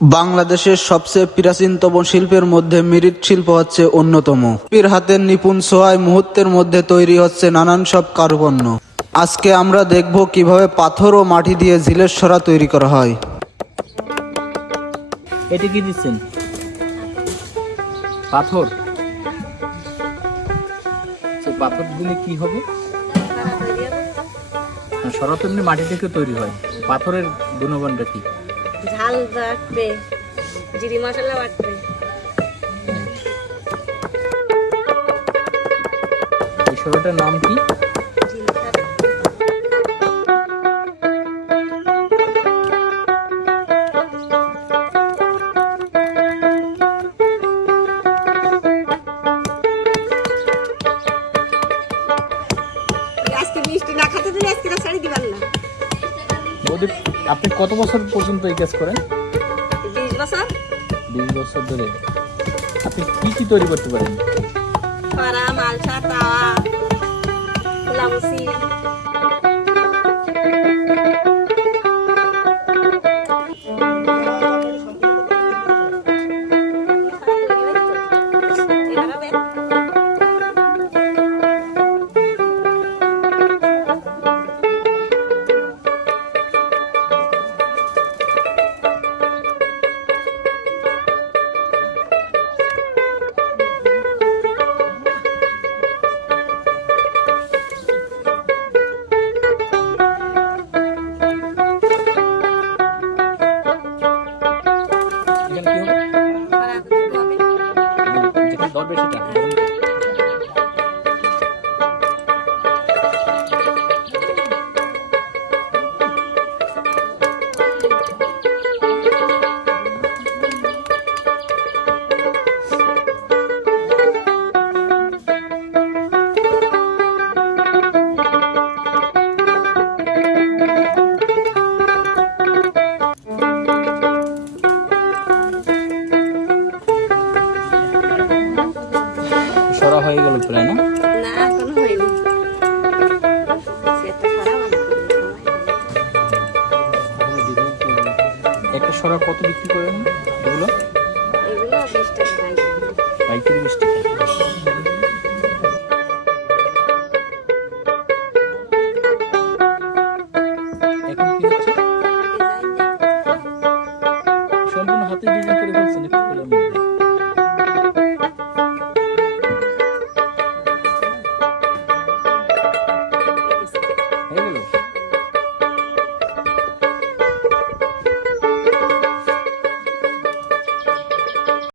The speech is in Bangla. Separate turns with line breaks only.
বাংলাদেশের সবচেয়ে প্রাচীনতম শিল্পের মধ্যে মৃৎ শিল্প হচ্ছে অন্যতম। পীর হাতের নিপুণ সোহায় মুহূর্তের মধ্যে তৈরি হচ্ছে নানান সব কারুপণ্য। আজকে আমরা দেখব কীভাবে পাথর ও মাটি দিয়ে ঝিলের সরা তৈরি করা হয়।
এটা কি দিচ্ছেন? পাথর? পাথর দিলে কি হবে? সরা তো এমনি মাটি থেকে তৈরি হয়। পাথরের গুণগণটা কি?
ঝাল বাটবে জিরি মশলা বাটবে।
এই সরাটার নাম কি?
আজকে মিষ্টি না খাতে দিলে আজকে দিবেন না।
বৌদি আপনি কত বছর পর্যন্ত এই কাজ করেন?
বিশ বছর।
বিশ বছর ধরে। আপনি কি কি তৈরি করতে পারেন?
পারা মালসা তাওয়া
cabecita. হয়ে গেল প্রায় না?
এখনও হয়নি।
একটা সরা কত বিক্রি করেন? এগুলো?
বিশ টাকা
টাকা। সম্পূর্ণ হাতে ডিজাইন করে ফেলছেন একটু